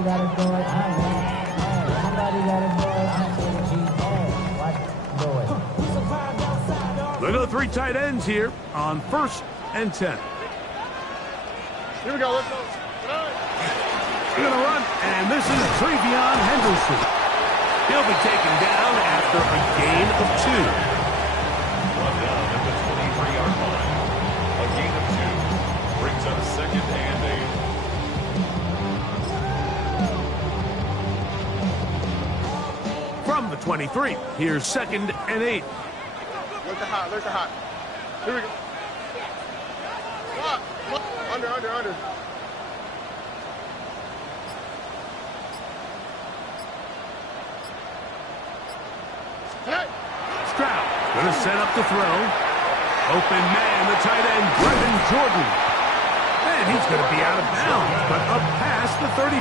Somebody got to do it. I'm mad. Somebody got to do it. I'm saying she's mad. Watch, do it. They go 3 tight ends here on 1st and 10. Here we go. Let's go. He's going to run, and this is Travion Henderson. He'll be taken down after a gain of 2. Run down at the 23-yard line. A gain of 2 brings up 2nd and 8. From the 23, here's 2nd and 8. Look the hot. Look the hot. Here we go. Under. Stroud going to set up the throw. Open man, the tight end, Brevin Jordan. And he's going to be out of bounds, but up past the 35. A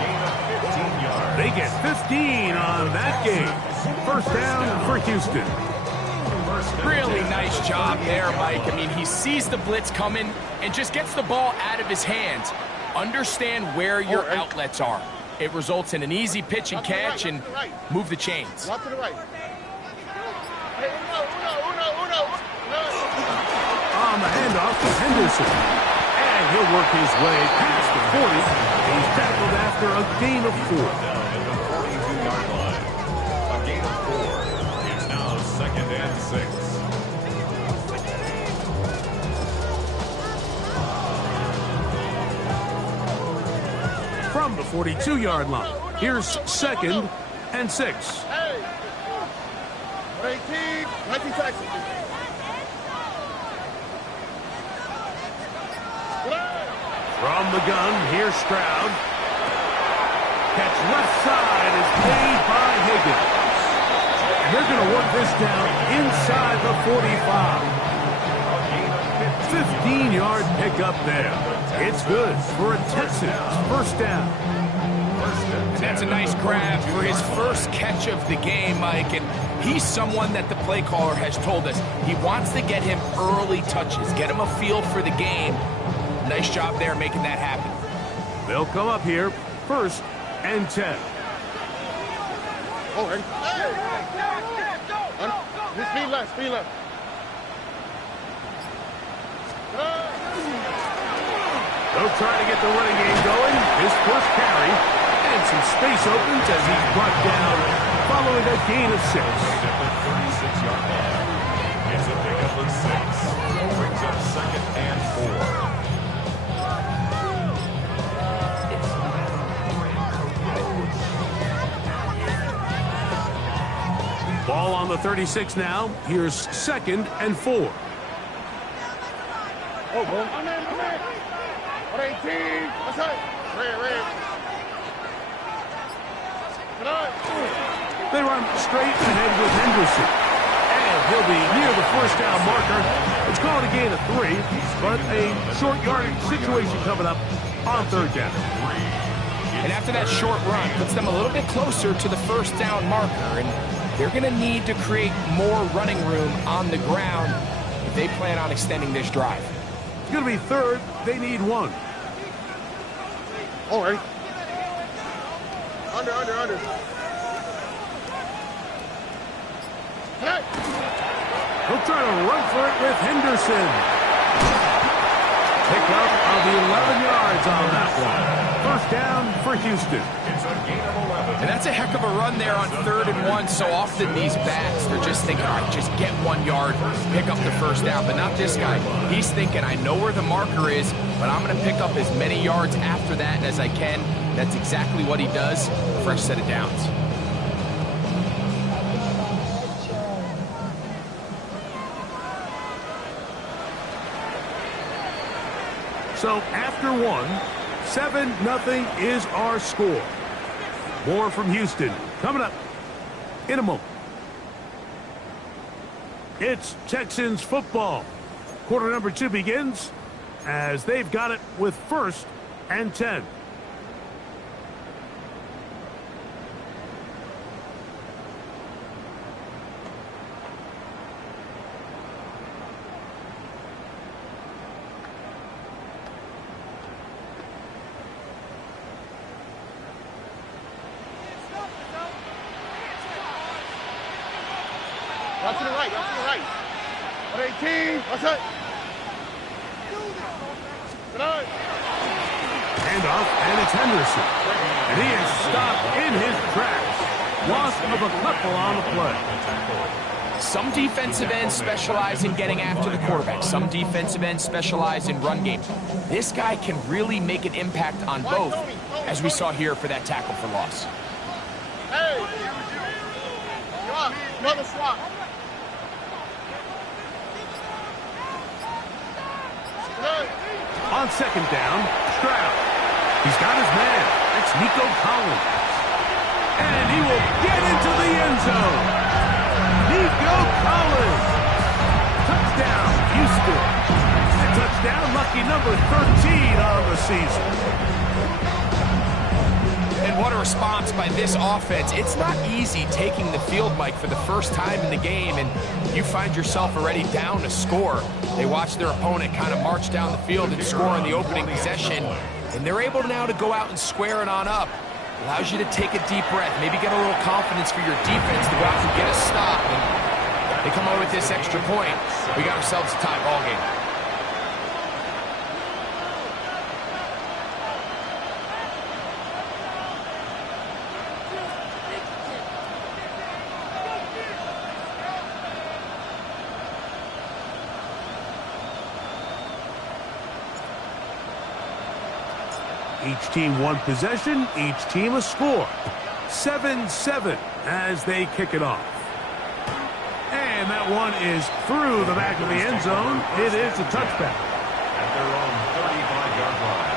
gain of 15 yards. They get 15 on that game. 1st down for Houston. Really nice job there, Mike. I mean, he sees the blitz coming and just gets the ball out of his hands. Understand where your outlets are. It results in an easy pitch and catch and move the chains. Walk to the right. Hey, uno. On the handoff to Henderson. And he'll work his way past the 40. He's tackled after a gain of 4. Down at the 42-yard line. A gain of 4. It's now 2nd and 6. From the 42-yard line, here's 2nd and 6. Hey. 19 seconds. From the gun, here's Stroud. Catch left side is made by Higgins. And they're going to work this down inside the 45. 15-yard pickup there. It's good for a Texans 1st down. And that's a nice grab for his first catch of the game, Mike. And he's someone that the play caller has told us he wants to get him early touches, get him a feel for the game. Nice job there making that happen. They'll come up here 1st and 10. Oh, ready? Speed left. They'll try to get the running game going. His first carry. And some space opens as he's brought down following a gain of 6. At the 36-yard line. It's a pickup of 6. Brings up 2nd and 4. Ball on the 36 now. Here's 2nd and 4. Oh, boy. 118. What's that? Red. They run straight ahead with Henderson. And he'll be near the 1st down marker. It's called a gain of 3, but a short yardage situation coming up on 3rd down. And after that short run, puts them a little bit closer to the 1st down marker. And they're going to need to create more running room on the ground if they plan on extending this drive. It's going to be 3rd. They need 1. Oh, ready? Under. Hey! He'll try to run for it with Henderson. Pick up of 11 yards on that one. 1st down for Houston. It's a gain of 11. And that's a heck of a run there on 3rd and 1. So often these backs, they're just thinking, all right, just get 1 yard, pick up the 1st down. But not this guy. He's thinking, I know where the marker is, but I'm going to pick up as many yards after that as I can. That's exactly what he does. Fresh set of downs. So after 1, 7-0 is our score. More from Houston coming up in a moment. It's Texans football. Quarter number 2 begins as they've got it with 1st and 10. Out to the right, out to the right. 118. What's that? Good night. Handoff, and it's Henderson. And he is stopped in his tracks. Loss of a couple on the play. Some defensive ends specialize in getting after the quarterback. Some defensive ends specialize in run game. This guy can really make an impact on both, as we saw here for that tackle for loss. Hey! Come on, another swap. On second down, Stroud. He's got his man. It's Nico Collins. And he will get into the end zone. Nico Collins. Touchdown, Houston. A touchdown, lucky number 13 on the season. And what a response by this offense. It's not easy taking the field, Mike, for the first time in the game, and you find yourself already down to score. They watch their opponent kind of march down the field and score on the opening possession, and they're able now to go out and square it on up. Allows you to take a deep breath, maybe get a little confidence for your defense to go out and get a stop. And they come away with this extra point. We got ourselves a tie ball game. Each team one possession, each team a score. 7-7 as they kick it off. And that one is through the back of the end zone. It is a touchback. At their own 35-yard line.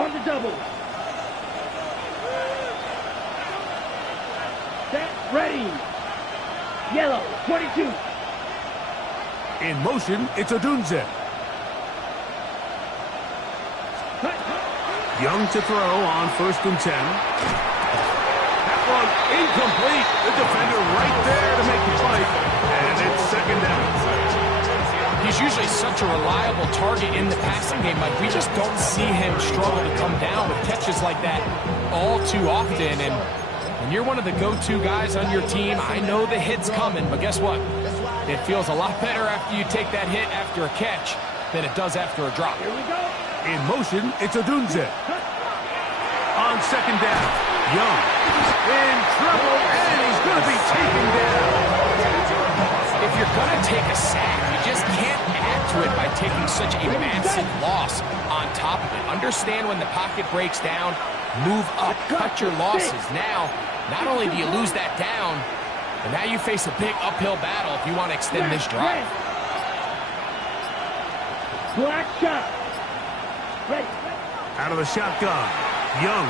On the double. Set, ready. Yellow, 22. In motion, it's Odunze. Young to throw on 1st and 10. That one incomplete. The defender right there to make the play. And it's 2nd down. He's usually such a reliable target in the passing game. Like, we just don't see him struggle to come down with catches like that all too often. And when you're one of the go-to guys on your team, I know the hit's coming, but guess what? It feels a lot better after you take that hit after a catch than it does after a drop. Here we go. In motion, it's Odunze. On 2nd down, Young in trouble, and he's going to be taken down. If you're going to take a sack, you just can't add to it by taking such a massive loss on top of it. Understand when the pocket breaks down, move up, cut your losses. Now, not only do you lose that down, but now you face a big uphill battle if you want to extend this drive. Black shot. Ready. Out of the shotgun, Young.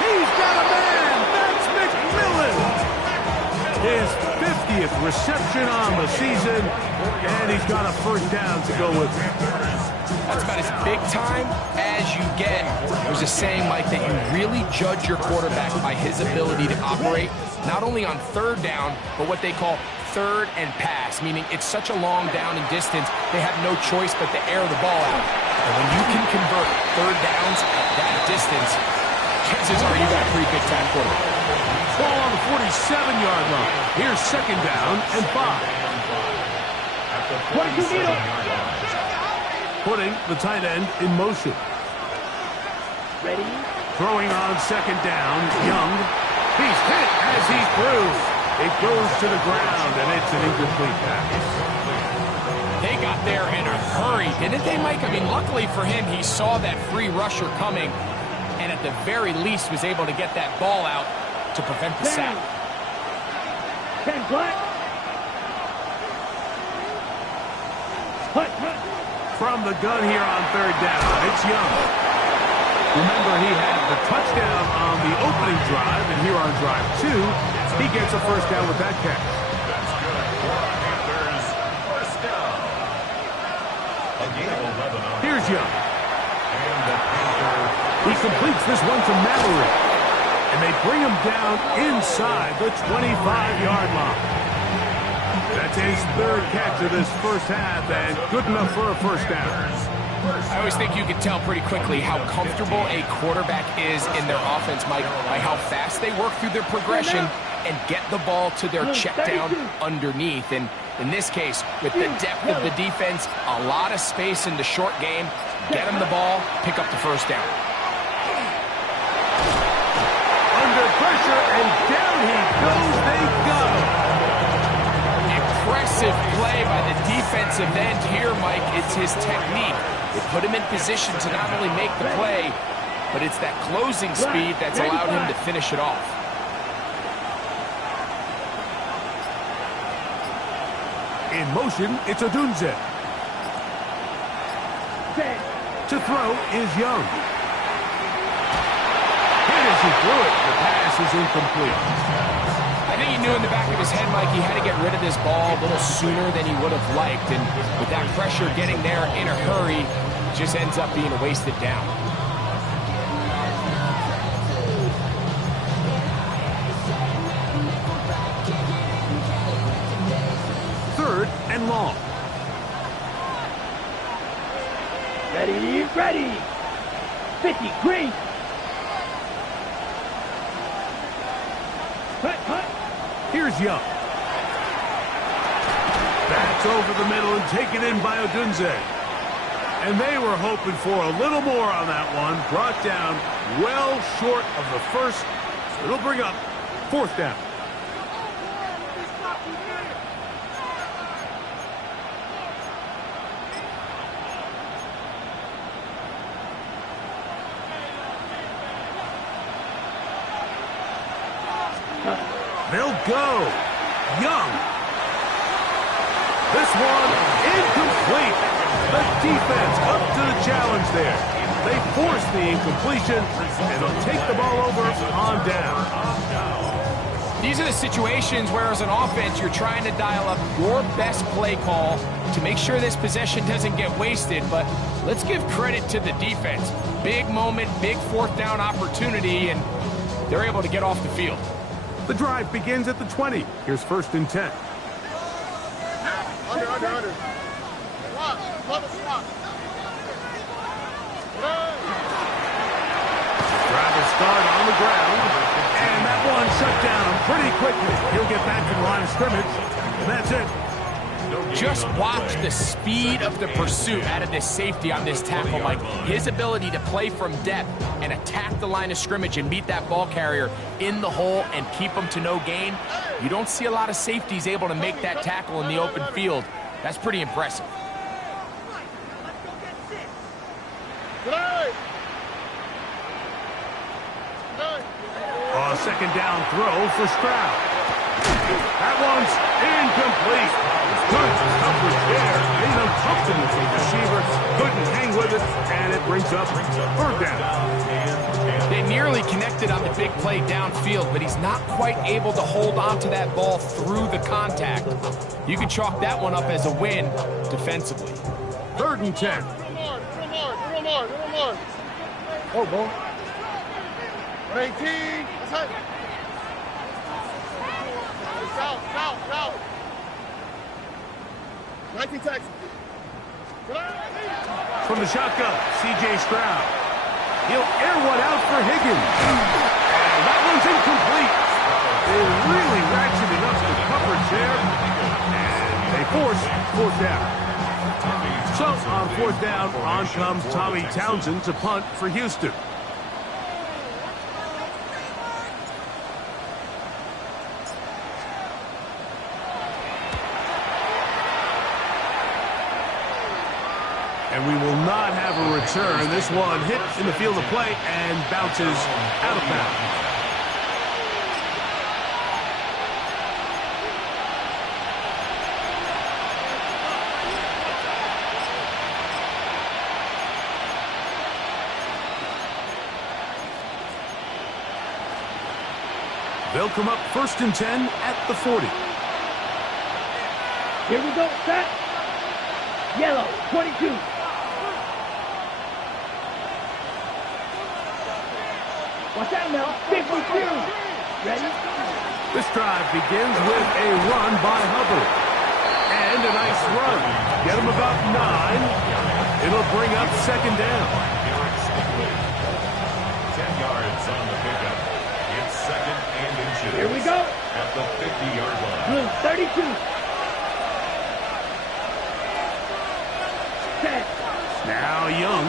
He's got a man. That's McMillan. His 50th reception on the season, and he's got a 1st down to go with it. That's about as big time as you get. There's a saying, Mike, that you really judge your quarterback by his ability to operate not only on 3rd down, but what they call 3rd and pass, meaning it's such a long down and distance, they have no choice but to air the ball out. And when you can convert 3rd downs at that distance, chances are you got a pretty big time quarterback. Ball on the 47-yard line. Here's 2nd down and 5. What do you need? Putting the tight end in motion. Ready. Throwing on 2nd down, Young. He's hit as he threw. It goes to the ground, and it's an incomplete pass. They got there in a hurry, didn't they, Mike? I mean, luckily for him, he saw that free rusher coming, and at the very least was able to get that ball out to prevent the sack. 10 black. Hut. From the gun here on 3rd down, it's Young. Remember, he had the touchdown on the opening drive, and here on drive 2, he gets a 1st down with that catch. That's good. Panthers, 1st down. A gain of 11 on. Here's Young. And the Panthers. He completes this one to Mallory. And they bring him down inside the 25-yard line. That's his 3rd catch of this 1st half, and good enough for a 1st down. I always think you can tell pretty quickly how comfortable a quarterback is in their offense, Mike, by how fast they work through their progression and get the ball to their check down underneath. And in this case, with the depth of the defense, a lot of space in the short game, get them the ball, pick up the first down. Under pressure, and down he goes. They got him. Impressive play by the defensive end here, Mike. It's his technique. It put him in position to not only make the play, but it's that closing speed that's allowed him to finish it off. In motion, it's Odunze. To throw is Young. Hit as he threw it. The pass is incomplete. I think he knew in the back of his head, Mike, he had to get rid of this ball a little sooner than he would have liked. And with that pressure getting there in a hurry, it just ends up being a wasted down. Third and long. Ready. 50, green. Here's Young. That's over the middle and taken in by Odunze. And they were hoping for a little more on that one. Brought down well short of the first. So it'll bring up fourth down. They'll go. Young. This one incomplete. The defense up to the challenge there. They force the incompletion, and they'll take the ball over on down. These are the situations where, as an offense, you're trying to dial up your best play call to make sure this possession doesn't get wasted. But let's give credit to the defense. Big moment, big fourth down opportunity, and they're able to get off the field. The drive begins at the 20. Here's first and 10. Under. Swap. Driver start on the ground. And that one shut down pretty quickly. He'll get back to the line of scrimmage. And that's it. Just watch the speed of the pursuit out of this safety on this tackle, Mike. His ability to play from depth and attack the line of scrimmage and meet that ball carrier in the hole and keep him to no gain. You don't see a lot of safeties able to make that tackle in the open field. That's pretty impressive. Second down throw for Stroud. That one's incomplete. Good coverage there. Made uncomfortable for the receiver. Couldn't hang with it, and it brings up third down. They nearly connected on the big play downfield, but he's not quite able to hold on to that ball through the contact. You can chalk that one up as a win defensively. Third and 10. Oh, ball. 18. Let's hit. Out. 19 Texas. From the shotgun, C.J. Stroud. He'll air one out for Higgins. And that one's incomplete. They really ratcheted up the coverage there. And they force fourth down. So on fourth down, on comes Tommy Townsend to punt for Houston. And we will not have a return. This one hits in the field of play and bounces out of bounds. They'll come up first and 10 at the 40. Here we go, set. Yellow, 22. Watch out now, 52. Ready? This drive begins with a run by Hubbard. And a nice run. Get him about 9. It'll bring up second down. 10 yards on the pickup. It's second and inches. Here we go. At the 50-yard line. Blue 32. Set. Now Young.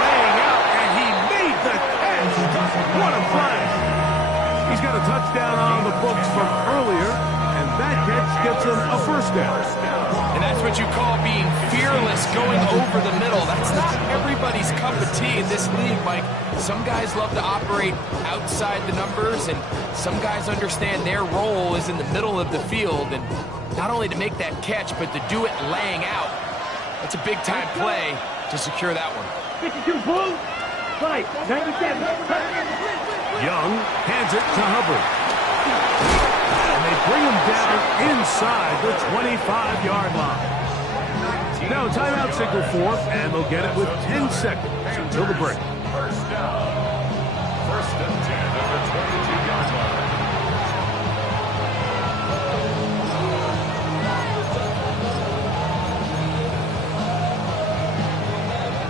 Laying out, and he made the catch. What a play. He's got a touchdown on the books from earlier, and that catch gets him a first down. And that's what you call being fearless, going over the middle. That's not everybody's cup of tea in this league, Mike. Some guys love to operate outside the numbers, and some guys understand their role is in the middle of the field, and not only to make that catch, but to do it laying out. That's a big-time play to secure that one. 52 Blue. Right. 97. Young hands it to Hubbard. And they bring him down inside the 25-yard line. Now timeout signal for, and they'll get it with 10 seconds until the break. First down. First and 10 at the 22-yard line.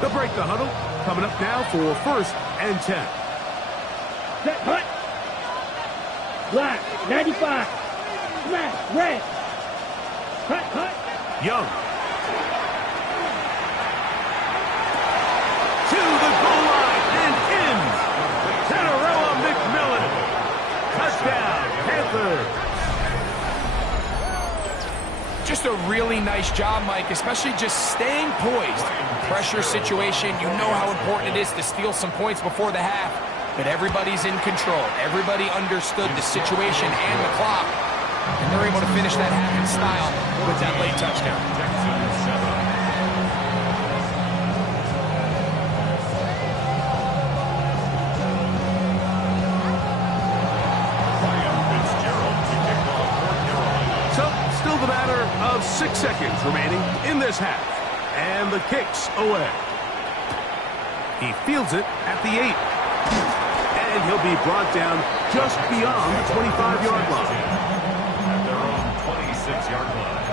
They'll break the huddle. Coming up now for first and 10. Set. Hut. Black. 95. Smash. Red. Hut. Hut. Young. To the goal line and in. Tanarella McMillan. Touchdown, Panthers. Just a really nice job, Mike, especially just staying poised. Pressure situation, you know how important it is to steal some points before the half, but everybody's in control. Everybody understood the situation and the clock, and they're able to finish that half in style with that late touchdown. So, still the matter of 6 seconds remaining in this half. And the kick's away. He fields it at the 8. And he'll be brought down just beyond the 25-yard line. At their own 26-yard line.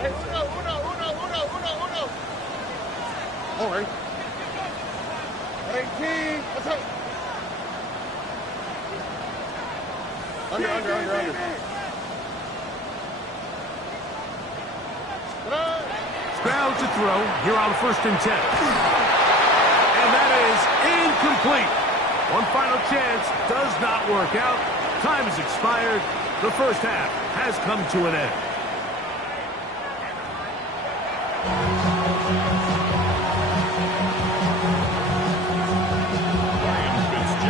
Hey, uno. All right. 18. What's up? Under. Ground to throw here on first and 10. And that is incomplete. One final chance does not work out. Time has expired. The first half has come to an end.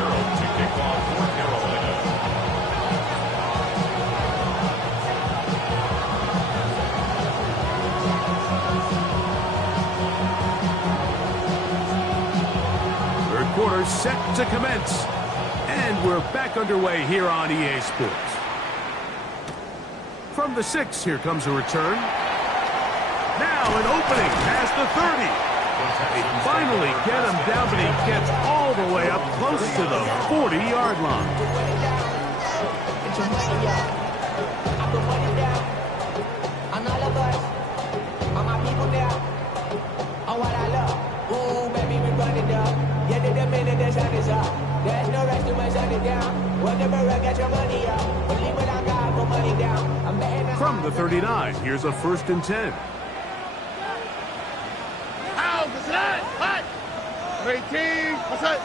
To kick off for Carolina. Third quarter set to commence. And we're back underway here on EA Sports. From the 6, here comes a return. Now an opening past the 30. They finally get him down, but he gets all the way up close to the 40-yard line. From the 39, here's a first and 10. Hut. 18. What's up?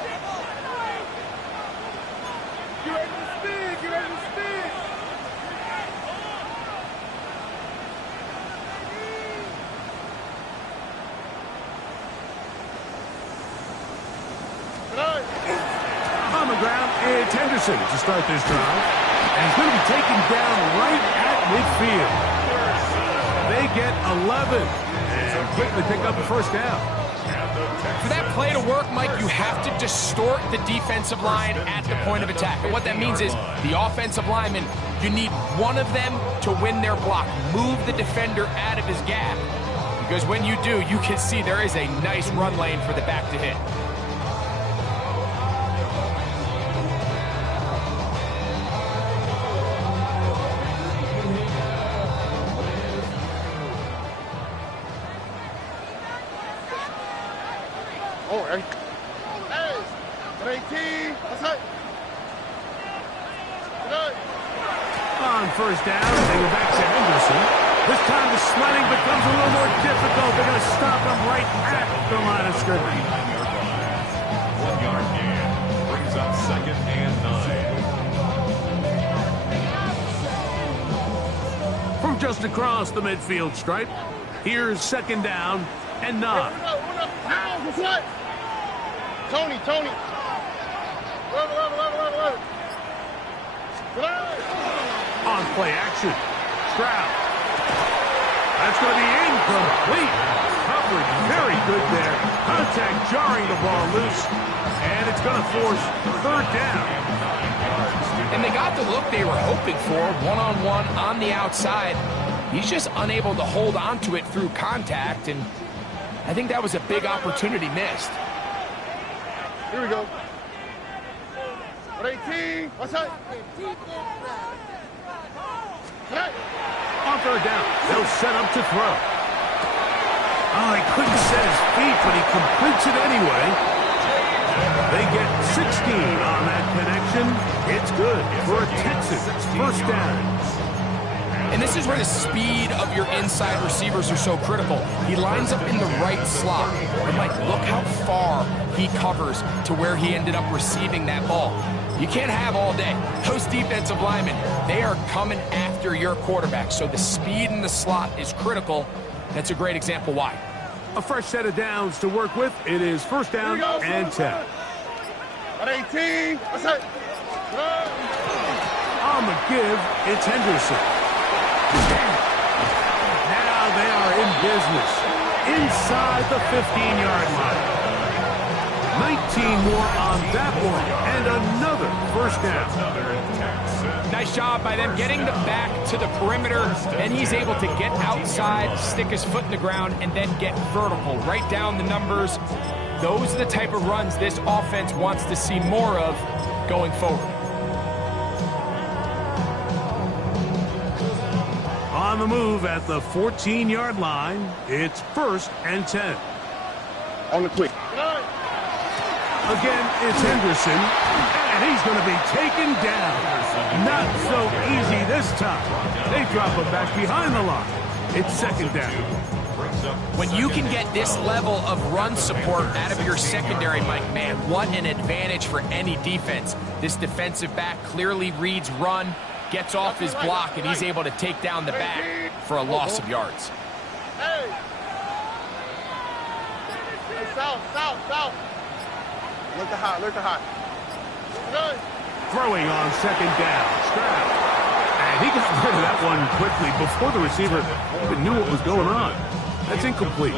Get ready to spin. On the ground, it's Henderson to start this drive. And he's going to be taken down right at midfield. They get 11 and quickly pick up the first down. For that play to work, Mike, you have to distort the defensive line at the point of attack. And what that means is the offensive lineman, you need one of them to win their block. Move the defender out of his gap. Because when you do, you can see there is a nice run lane for the back to hit. Hey, 18. What's up? On first down, they go back to Henderson. This time the sledding becomes a little more difficult. They're going to stop him right at the line of scrimmage. 1 yard gain. Brings up 2nd and 9. From just across the midfield stripe, here's 2nd down and 9. Tony. On play action, Stroud. That's going to be incomplete. Coverage very good there. Contact jarring the ball loose. And it's going to force 3rd down. And they got the look they were hoping for, one-on-one on the outside. He's just unable to hold on to it through contact, and I think that was a big opportunity missed. Here we go. 18. What's up? On 3rd down, they'll set up to throw. Oh, he couldn't set his feet, but he completes it anyway. They get 16 on that connection. It's good for a Texas 1st down. And this is where the speed of your inside receivers are so critical. He lines up in the right slot. And Mike, look how far he covers to where he ended up receiving that ball. You can't have all day. Those defensive linemen, they are coming after your quarterback. So the speed in the slot is critical. That's a great example why. A fresh set of downs to work with. It is 1st down and 10. 18. What's up? On the give, it's Henderson. Now they are in business inside the 15-yard line. 19 more on that one, and another 1st down. Nice job by them getting the back to the perimeter, and he's able to get outside, stick his foot in the ground, and then get vertical. Right down the numbers. Those are the type of runs this offense wants to see more of going forward. On the move at the 14-yard line, it's 1st and 10. On the quick. Again, it's Henderson, and he's going to be taken down. Not so easy this time. They drop him back behind the line. It's 2nd down. When you can get this level of run support out of your secondary, Mike, man, what an advantage for any defense. This defensive back clearly reads run, gets off his block, and he's able to take down the back for a loss of yards. Hey, south. Look at hot. Throwing on 2nd down, Stroud. And he got rid of that one quickly before the receiver even knew what was going on. That's incomplete.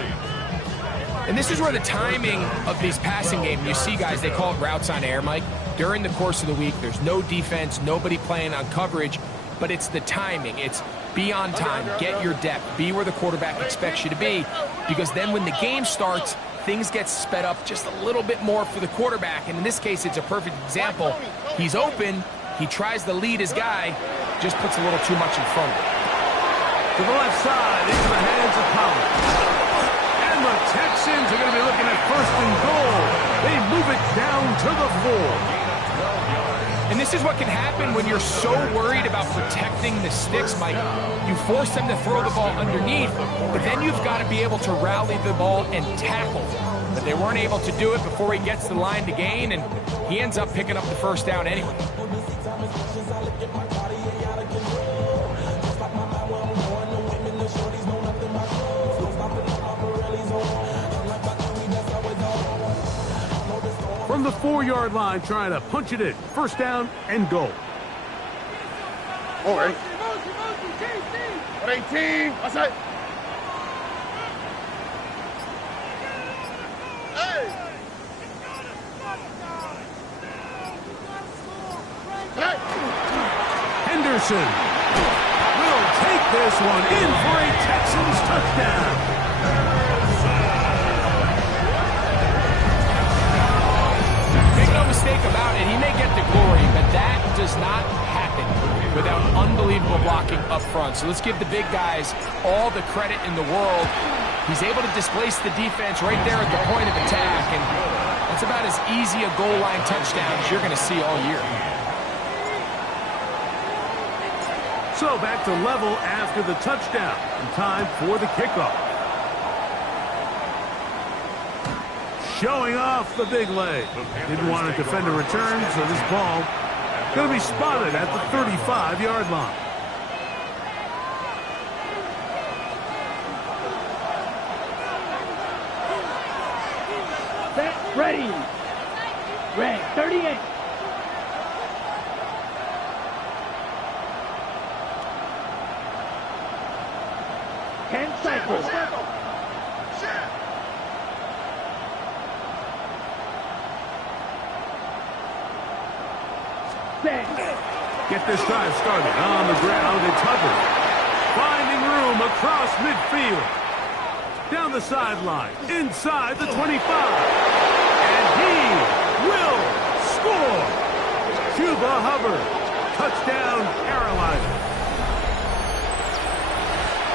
And this is where the timing of these passing game, you see guys, they call it routes on air, Mike. During the course of the week, there's no defense, nobody playing on coverage, but it's the timing. It's be on time, get your depth, be where the quarterback expects you to be, because then when the game starts, things get sped up just a little bit more for the quarterback. And in this case, it's a perfect example. He's open, he tries to lead his guy, just puts a little too much in front of him. To the left side, into the hands of Collins. And the Texans are going to be looking at 1st and goal. They move it down to the 4. And this is what can happen when you're so worried about protecting the sticks, Mike. You force them to throw the ball underneath, but then you've got to be able to rally the ball and tackle. But they weren't able to do it before he gets the line to gain, and he ends up picking up the 1st down anyway. From the 4-yard line, trying to punch it in. 1st down and goal. All right. 18. What's that? Hey. Henderson will take this one in for a Texans touchdown. Mistake about it, he may get the glory, but that does not happen without unbelievable blocking up front. So let's give the big guys all the credit in the world. He's able to displace the defense right there at the point of attack, and That's about as easy a goal line touchdown as you're going to see all year. So back to level after the touchdown. And time for the kickoff. Showing off the big leg. Didn't want to defend a return, so this ball going to be spotted at the 35-yard line. Ready. Red, 38. Ten cycles. Get this drive started on the ground. It's Hubbard finding room across midfield. Down the sideline, inside the 25. And he will score. Chuba Hubbard. Touchdown, Carolina.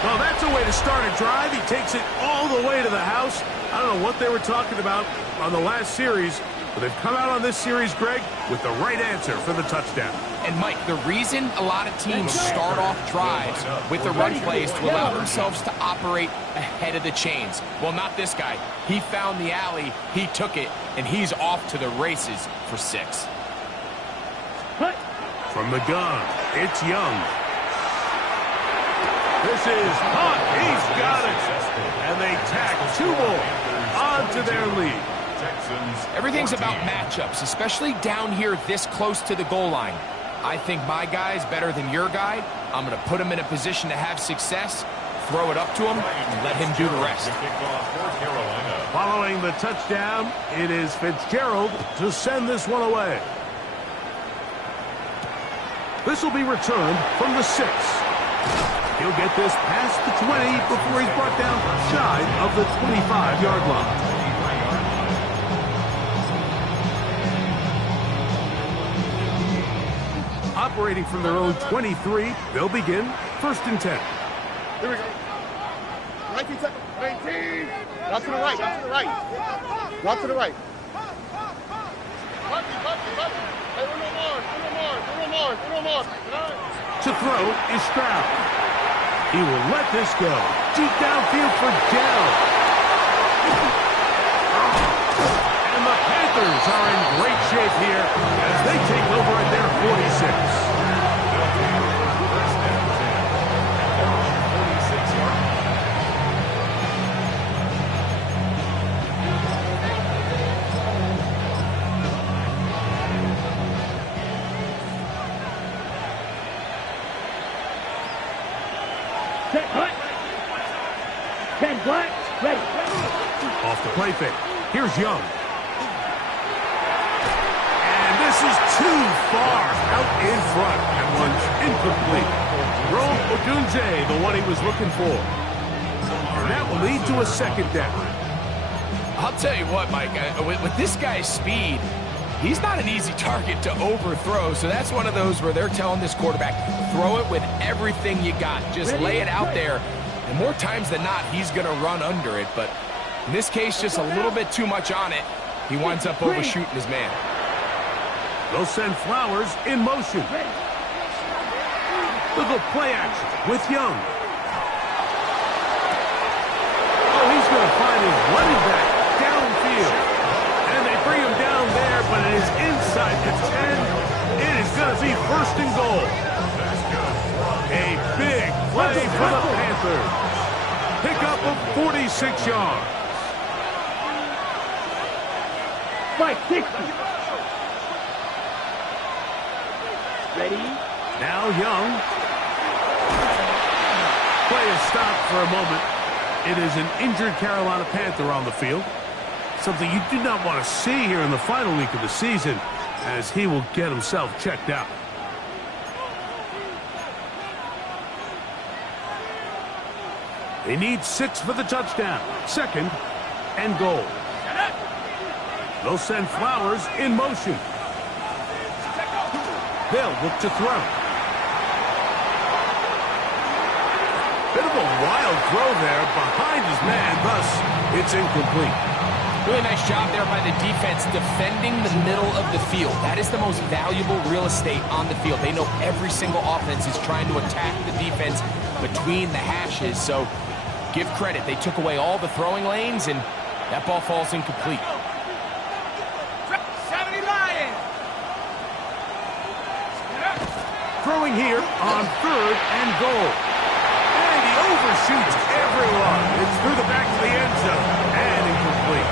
Well, that's a way to start a drive. He takes it all the way to the house. I don't know what they were talking about on the last series, but they've come out on this series, Greg, with the right answer for the touchdown. And, Mike, the reason a lot of teams start off drives with the run plays to allow themselves to operate ahead of the chains. Well, not this guy. He found the alley, he took it, and he's off to the races for 6. From the gun, it's Young. This is Hunt. He's got it. And they tack 2 more onto their lead. Everything's about matchups, especially down here this close to the goal line. I think my guy's better than your guy. I'm going to put him in a position to have success, throw it up to him, and let him do the rest. Following the touchdown, it is Fitzgerald to send this one away. This will be returned from the 6. He'll get this past the 20 before he's brought down shy of the 25-yard line. Operating from their own 23, they'll begin 1st and 10. Here we go. 19 seconds. 19. Not to the right. Not to the right. Not to the right. Hey, one more. To throw is Stroud. He will let this go. Deep downfield for Dell. And the Panthers are in great shape here as they take over at their 46. Off the play fake. Here's Young. And this is too far out in front. That one's incomplete. Rome Odunze, the one he was looking for. And that will lead to a 2nd down. I'll tell you what, Mike, with this guy's speed, he's not an easy target to overthrow, so that's one of those where they're telling this quarterback, throw it with everything you got. Just lay it out there. And more times than not, he's going to run under it. But in this case, just a little bit too much on it. He winds up overshooting his man. They'll send Flowers in motion. Little play action with Young. Oh, he's going to find his running back downfield. And they bring him down there, but it is inside the 10. It is going to be 1st and goal. A big play for the Panthers. Pickup of 46 yards. Mike, 60. Ready? Now Young. Play is stopped for a moment. It is an injured Carolina Panther on the field. Something you do not want to see here in the final week of the season, as he will get himself checked out. They need 6 for the touchdown. 2nd and goal. They'll send Flowers in motion. They'll look to throw. Bit of a wild throw there behind his man, thus it's incomplete. Really nice job there by the defense defending the middle of the field. That is the most valuable real estate on the field. They know every single offense is trying to attack the defense between the hashes. So give credit. They took away all the throwing lanes, and that ball falls incomplete. Throwing here on 3rd and goal. And he overshoots everyone. It's through the back of the end zone and incomplete.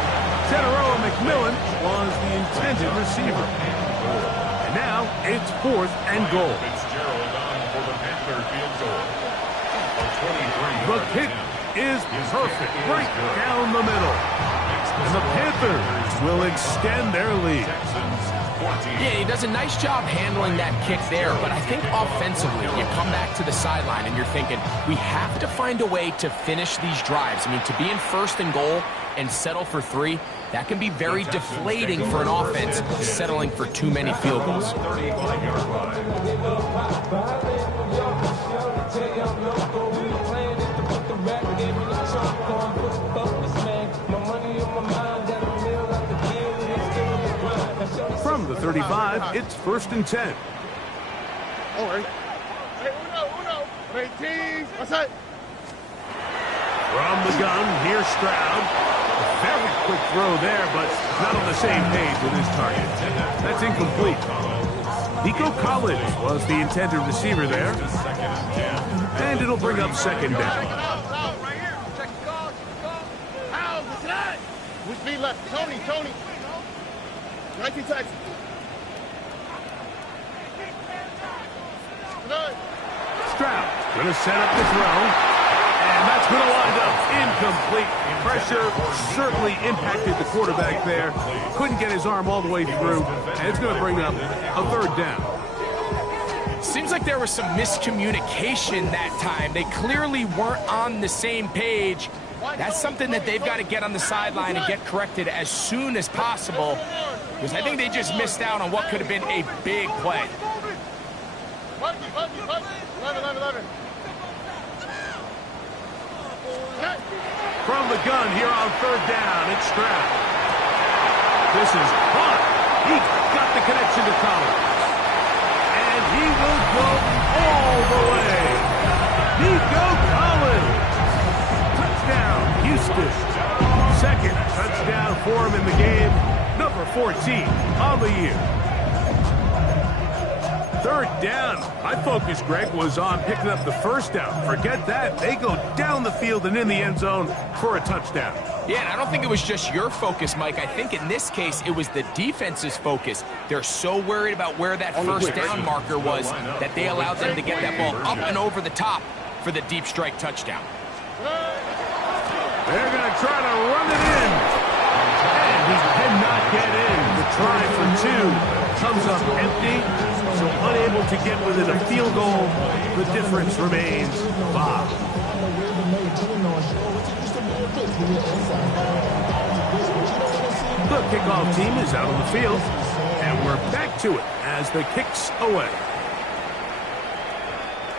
General McMillan was the intended receiver. And now it's 4th and goal. Fitzgerald on for the Panther field goal. The kick is perfect, right down the middle. And the Panthers will extend their lead. Yeah, he does a nice job handling that kick there, but I think offensively, you come back to the sideline and you're thinking, we have to find a way to finish these drives. I mean, to be in 1st and goal and settle for 3, that can be very deflating for an offense settling for too many field goals. From the 35, it's 1st and 10. All right. Hey, uno. 18. What's that? From the gun, here's Stroud. A very quick throw there, but not on the same page with his target. That's incomplete. Nico Collins was the intended receiver there. And it'll bring up 2nd down. Right here. Check the call. How's the tonight? Which speed left? Tony. 19 Texas. Stroud gonna set up the throw. And that's going to wind up incomplete. Pressure certainly impacted the quarterback there. Couldn't get his arm all the way through. And it's going to bring up a 3rd down. Seems like there was some miscommunication that time. They clearly weren't on the same page. That's something that they've got to get on the sideline and get corrected as soon as possible, because I think they just missed out on what could have been a big play. 11. From the gun here on 3rd down, it's Stroud. This is hot. He got the connection to Collins. And he will go all the way. Nico Collins. Touchdown, Houston. 2nd touchdown for him in the game. Number 14 on the year. 3rd down. My focus, Greg, was on picking up the 1st down. Forget that. They go down the field and in the end zone for a touchdown. Yeah, and I don't think it was just your focus, Mike. I think in this case, it was the defense's focus. They're so worried about where that 1st down marker was that they allowed them to get that ball up and over the top for the deep strike touchdown. They're going to try to run it in. And he cannot get in. The try for 2 comes up empty. So unable to get within a field goal. The difference remains 5. The kickoff team is out on the field. And we're back to it as the kick's away.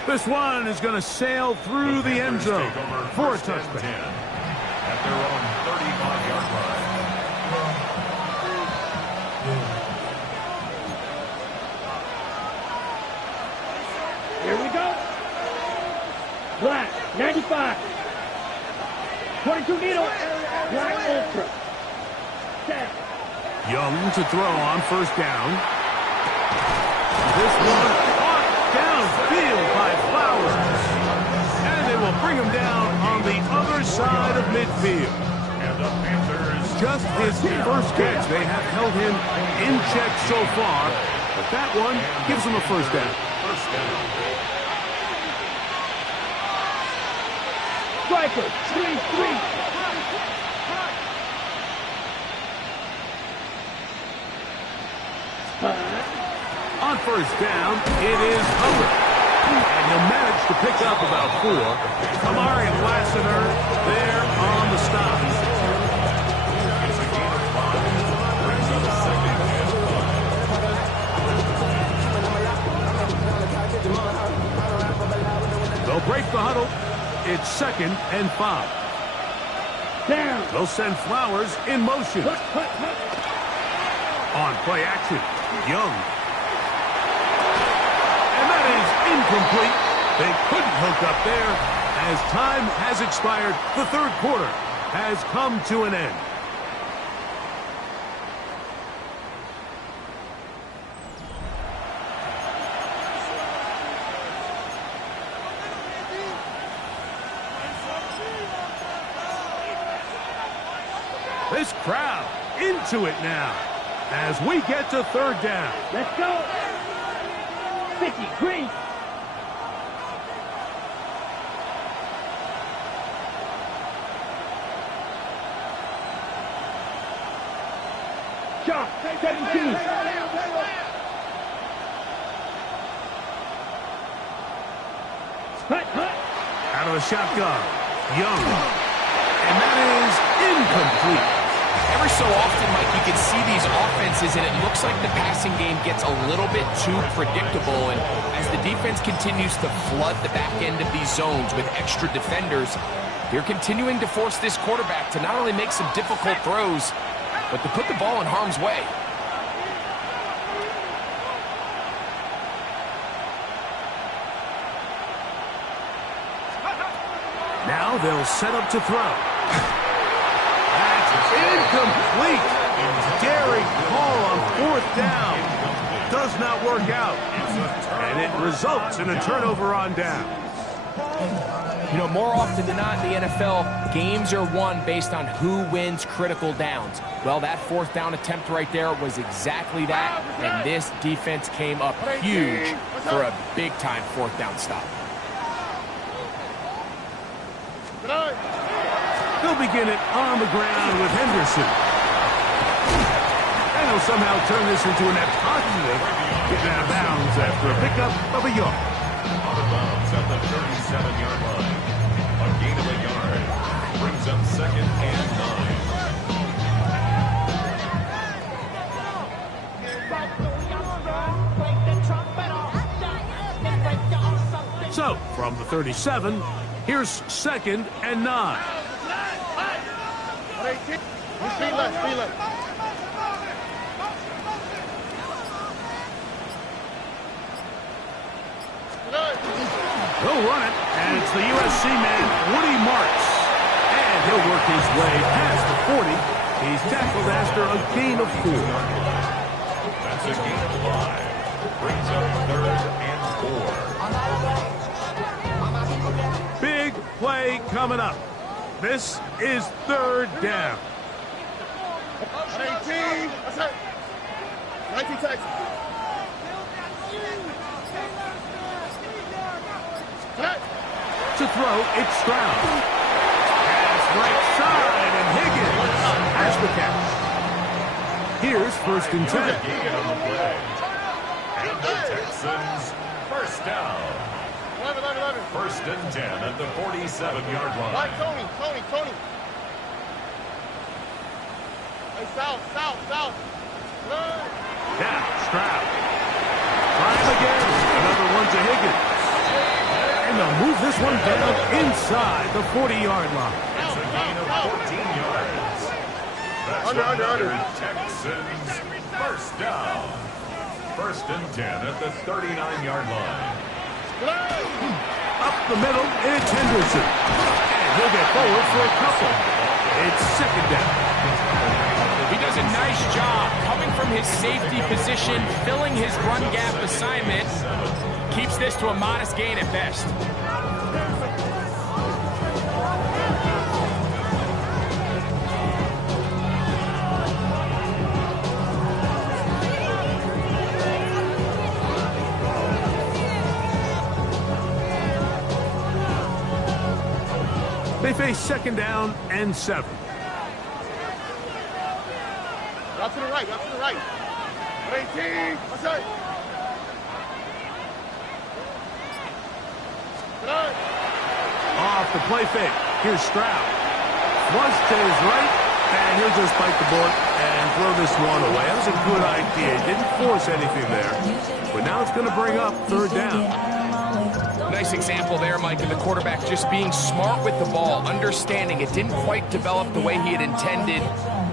This one is going to sail through the end zone for a touchdown. At their own 35-yard line. Here we go. Black, 95. 22 needle. Black ultra. Set. Young to throw on 1st down. This one caught downfield by Flowers. And they will bring him down on the other side of midfield. And the Panthers. Just his 1st catch. They have held him in check so far. But that one gives him a 1st down. Striker, 3-3. On 1st down, it is Hubbard. And he'll manage to pick up about 4. Amari Lassiter there on the stop. They'll break the huddle. It's 2nd and 5. They'll send Flowers in motion. On play action, Young. And that is incomplete. They couldn't hook up there. As time has expired, the third quarter has come to an end. This crowd into it now as we get to third down. Let's go. 50, green. Shot, 17. Out of the shotgun, Young. And that is incomplete. Every so often, Mike, you can see these offenses, and it looks like the passing game gets a little bit too predictable. And as the defense continues to flood the back end of these zones with extra defenders, they're continuing to force this quarterback to not only make some difficult throws, but to put the ball in harm's way. Now they'll set up to throw. Incomplete. Daring call on fourth down. Does not work out. And it results in a turnover on down. You know, more often than not in the NFL, games are won based on who wins critical downs. Well, that fourth down attempt right there was exactly that, and this defense came up huge for a big-time fourth down stop. They'll begin it on the ground with Henderson. And he'll somehow turn this into a net positive. Getting out of bounds after a pickup of a yard. Out of bounds at the 37-yard line. A gain of a yard. Brings up second and 9. So, from the 37, here's second and 9. Speed left. He'll run it, and it's the USC man, Woody Marks. And he'll work his way past the 40. He's tackled after a gain of 4. That's a gain of 5. Brings up third and 4. Big play coming up. This is third down. 18. That's it. 19 Texas. To throw, it's Stroud. Pass right side, and Higgins has the catch. Here's first and 10. Gain on the play. And the Texans first down. 11. First and 10 at the 47-yard line. Right, Tony. Hey, south. Run. Now, Stroud. Tries again. Another one to Higgins. And they'll move this one down inside the 40-yard line. It's a gain of 14 yards. That's Under. Texans first down. First and 10 at the 39-yard line. Up the middle, it's Henderson. And he'll get forward for a couple. It's second down. He does a nice job coming from his safety position, filling his run gap assignment. Keeps this to a modest gain at best. They face second down and 7. Out to the right. 18. That's it. Off the play fake. Here's Stroud. Flush to his right, and he'll just bite the board and throw this one away. That was a good idea. He didn't force anything there. But now it's going to bring up third down. Nice example there, Mike, of the quarterback just being smart with the ball, understanding it didn't quite develop the way he had intended.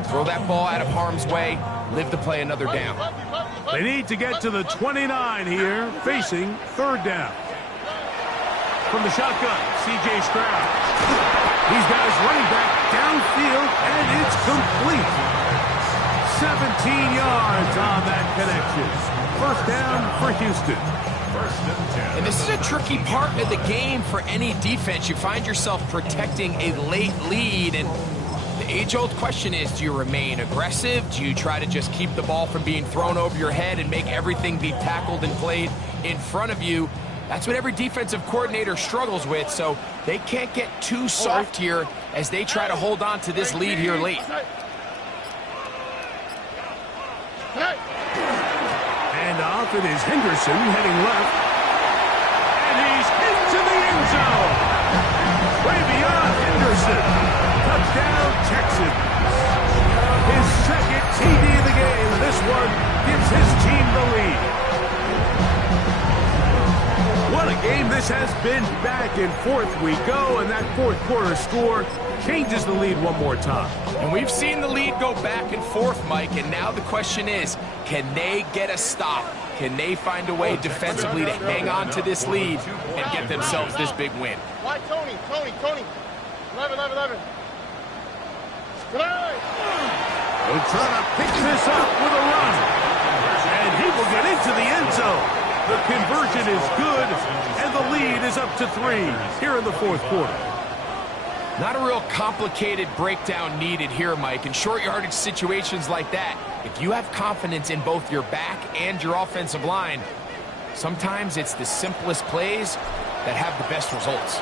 Throw that ball out of harm's way, live to play another down. They need to get to the 29 here, facing third down. From the shotgun, C.J. Stroud. He's got his running back downfield, and it's complete. 17 yards on that connection. First down for Houston. And this is a tricky part of the game for any defense. You find yourself protecting a late lead, and the age-old question is, do you remain aggressive? Do you try to just keep the ball from being thrown over your head and make everything be tackled and played in front of you? That's what every defensive coordinator struggles with, so they can't get too soft here as they try to hold on to this lead here late. And off it is Henderson heading left. And he's into the end zone. Way beyond Henderson. Touchdown, Texans. His second TD of the game. This one gives his team the lead. What a game this has been. Back and forth we go, and that fourth quarter score changes the lead one more time. And we've seen the lead go back and forth, Mike, and now the question is, can they get a stop? Can they find a way defensively to hang on to this lead and get themselves this big win? Why, Tony? 11. He'll try to pick this up with a run. And he will get into the end zone. The conversion is good, and the lead is up to 3 here in the fourth quarter. Not a real complicated breakdown needed here, Mike. In short yardage situations like that, if you have confidence in both your back and your offensive line, sometimes it's the simplest plays that have the best results.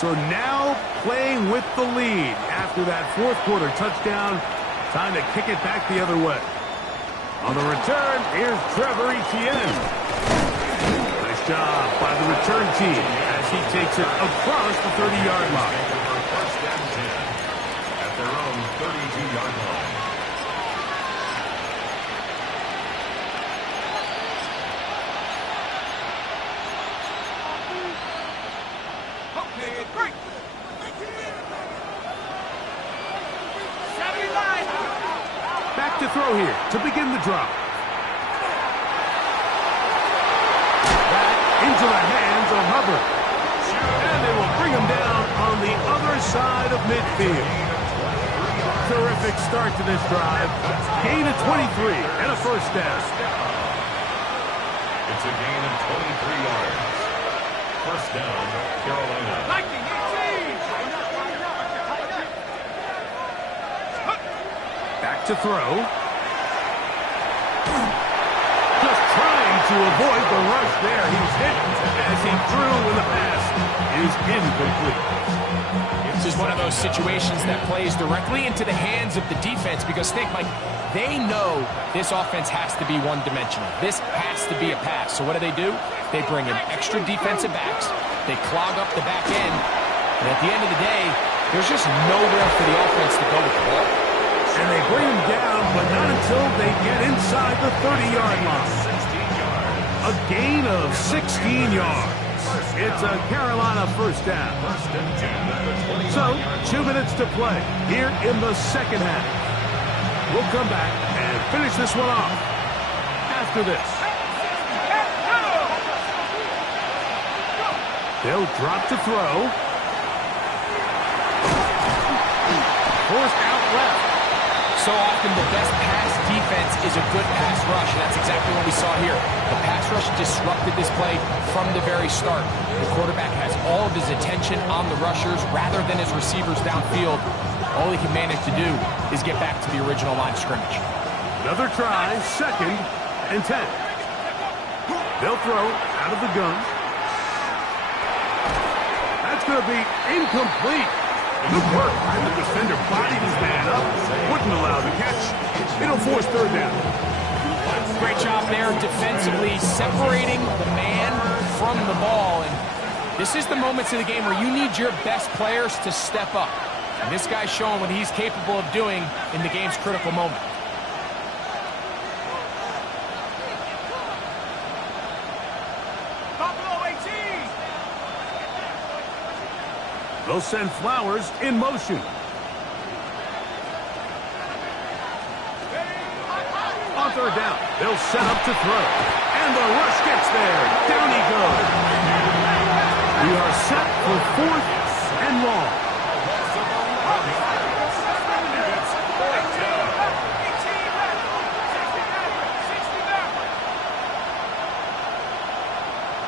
So now playing with the lead after that fourth quarter touchdown, time to kick it back the other way. On the return, here's Trevor Etienne. Nice job by the return team as he takes it across the 30-yard line. First down 10 at their own 32-yard line. Back to throw here to begin the drive. That into the hands of Hubbard. And they will bring him down on the other side of midfield. Terrific start to this drive. Gain of 23 and a first down. It's a gain of 23 yards. First down, Carolina. Back to throw. Just trying to avoid the rush there. He was hit as he threw when the pass is incomplete. This is one of those situations that plays directly into the hands of the defense because think, Mike, they know this offense has to be one-dimensional. This has to be a pass. So what do? They bring in extra defensive backs. They clog up the back end. And at the end of the day, there's just nowhere for the offense to go with the ball. And they bring him down, but not until they get inside the 30-yard line. A gain of 16 yards. It's a Carolina first down. So, 2 minutes to play here in the second half. We'll come back and finish this one off after this. They'll drop to throw. Forced out left. So often the best pass defense is a good pass rush, and that's exactly what we saw here. The pass rush disrupted this play from the very start. The quarterback has all of his attention on the rushers rather than his receivers downfield. All he can manage to do is get back to the original line of scrimmage. Another try, 2nd and 10. They'll throw out of the gun. That's going to be incomplete. Good work by the defender. Bodied his man up. Wouldn't allow the catch. It'll force third down. Great job there defensively, separating the man from the ball. And this is the moments of the game where you need your best players to step up. And this guy's showing what he's capable of doing in the game's critical moment. They'll send Flowers in motion. On third down, they'll set up to throw. And the rush gets there. Down he goes. We are set for 4th and long.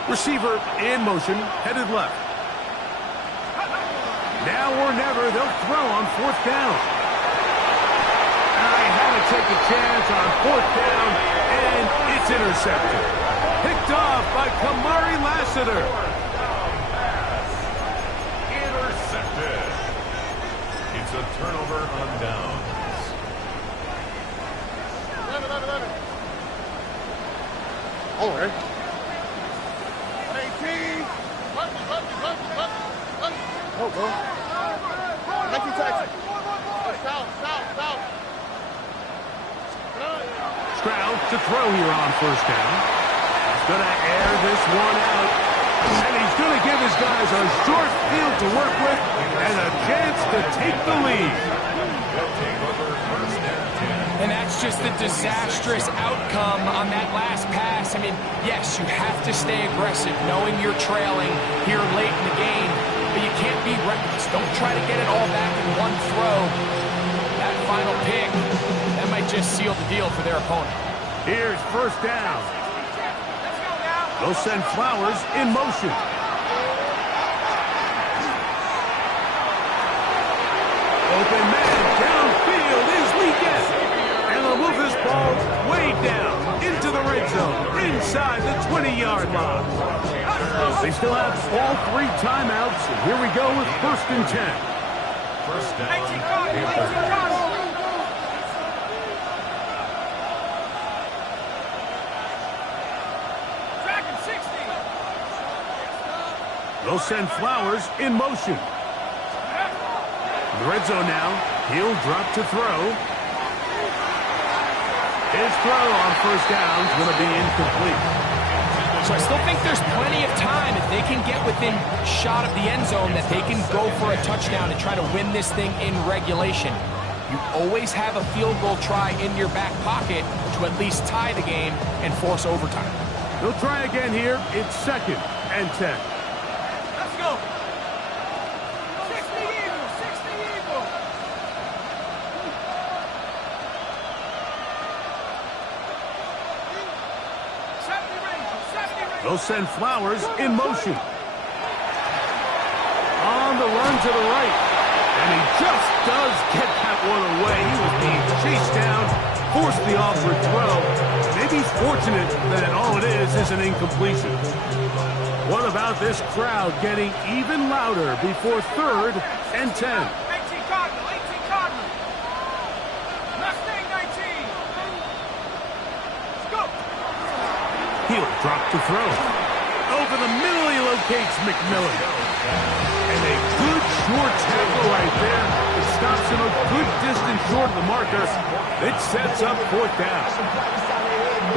Receiver in motion, headed left. Now or never, they'll throw on 4th down. I had to take a chance on 4th down, and it's intercepted. Picked off by Kamari Lassiter. Intercepted. It's a turnover on downs. 11. Over. 18. Oh, go. 19 taxi. South. Stroud to throw here on 1st down. He's going to air this one out. And he's going to give his guys a short field to work with and a chance to take the lead. They'll take over 1st and 10. And that's just a disastrous outcome on that last pass. I mean, yes, you have to stay aggressive, knowing you're trailing here late in the game, but you can't be reckless. Don't try to get it all back in one throw. That final pick, that might just seal the deal for their opponent. Here's 1st down. They'll send Flowers in motion. Open man downfield is Leakett. And they'll move this ball way down into the red zone, inside the 20-yard line. They still have all 3 timeouts. And here we go with 1st and 10. 1st down. They'll send Flowers in motion. The red zone now. He'll drop to throw. His throw on 1st down is going to be incomplete. So I still think there's plenty of time if they can get within shot of the end zone that they can go for a touchdown and try to win this thing in regulation. You always have a field goal try in your back pocket to at least tie the game and force overtime. They'll try again here. It's 2nd and 10. Let's go. 60 Eagles. They'll send Flowers in motion. On the run to the right. And he just does get that one away. He was being chased down, forced the awkward throw. Maybe he's fortunate that all it is an incompletion. What about this crowd getting even louder before 3rd and 10? 18 Cardinal. Mustang 19. Let's go. He'll drop to throw. Over the middle, he locates McMillan. And a good short tackle right there. It stops him a good distance short of the marker. It sets up 4th down.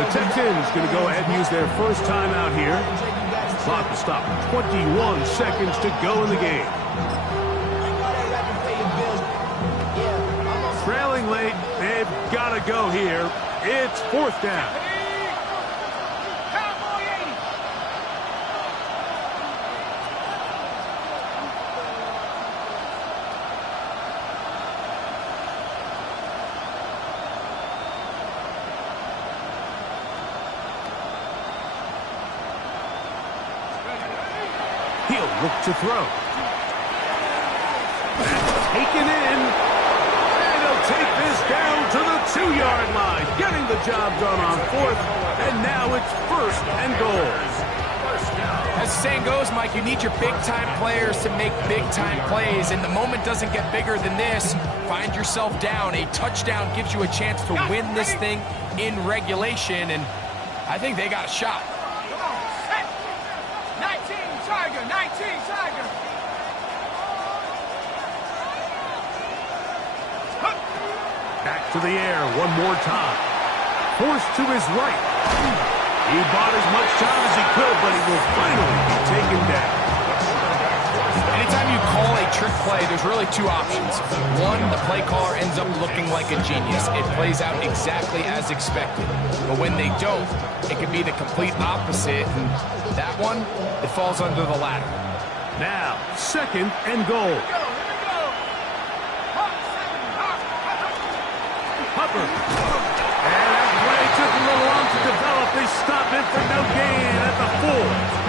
The Texans going to go ahead and use their first timeout here. Clock will stop. 21 seconds to go in the game. Trailing late. They've got to go here. It's 4th down. He'll look to throw. That's taken in. And he'll take this down to the 2-yard line. Getting the job done on 4th. And now it's 1st and goal. As the saying goes, Mike, you need your big-time players to make big-time plays, and the moment doesn't get bigger than this. Find yourself down. A touchdown gives you a chance to win this thing in regulation, and I think they got a shot. 19 Tiger. Back to the air one more time. Forced to his right. He bought as much time as he could, but he will finally be taken down. Anytime you call a trick play, there's really two options. One, the play caller ends up looking like a genius. It plays out exactly as expected. But when they don't, it can be the complete opposite, and that one, it falls under the latter. Now, 2nd and goal. Hopper. And that play took a little long to develop. They stop it for no gain at the 4.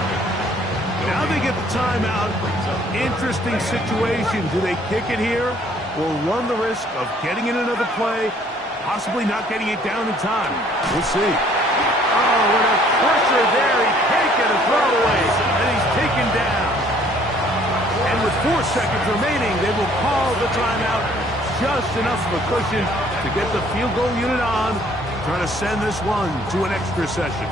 Now they get the timeout. Interesting situation. Do they kick it here or run the risk of getting in another play, possibly not getting it down in time? We'll see. Oh, with a pressure there, he can't get a throwaway, and he's taken down. And with 4 seconds remaining, they will call the timeout. Just enough of a cushion to get the field goal unit on, trying to send this one to an extra session.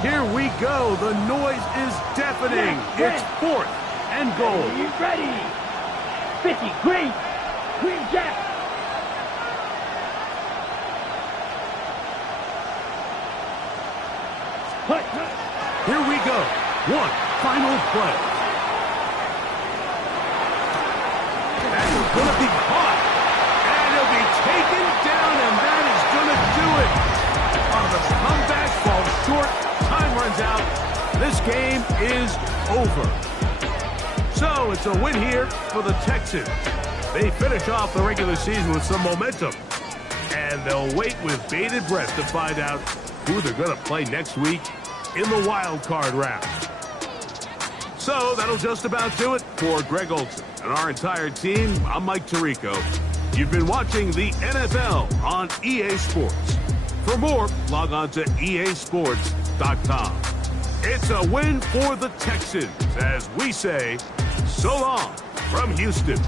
Here we go. The noise is deafening. It's 4th and goal. Are you ready? 50, green. Green Jack. Here we go. One final play. That's going to be caught. And he'll be taken down, and that is going to do it. Oh, the comeback falls short. Time runs out. This game is over. So it's a win here for the Texans. They finish off the regular season with some momentum. And they'll wait with bated breath to find out who they're going to play next week in the wild card round. So that'll just about do it for Greg Olson and our entire team. I'm Mike Tirico. You've been watching the NFL on EA Sports. For more, log on to easports.com. It's a win for the Texans as we say so long from Houston.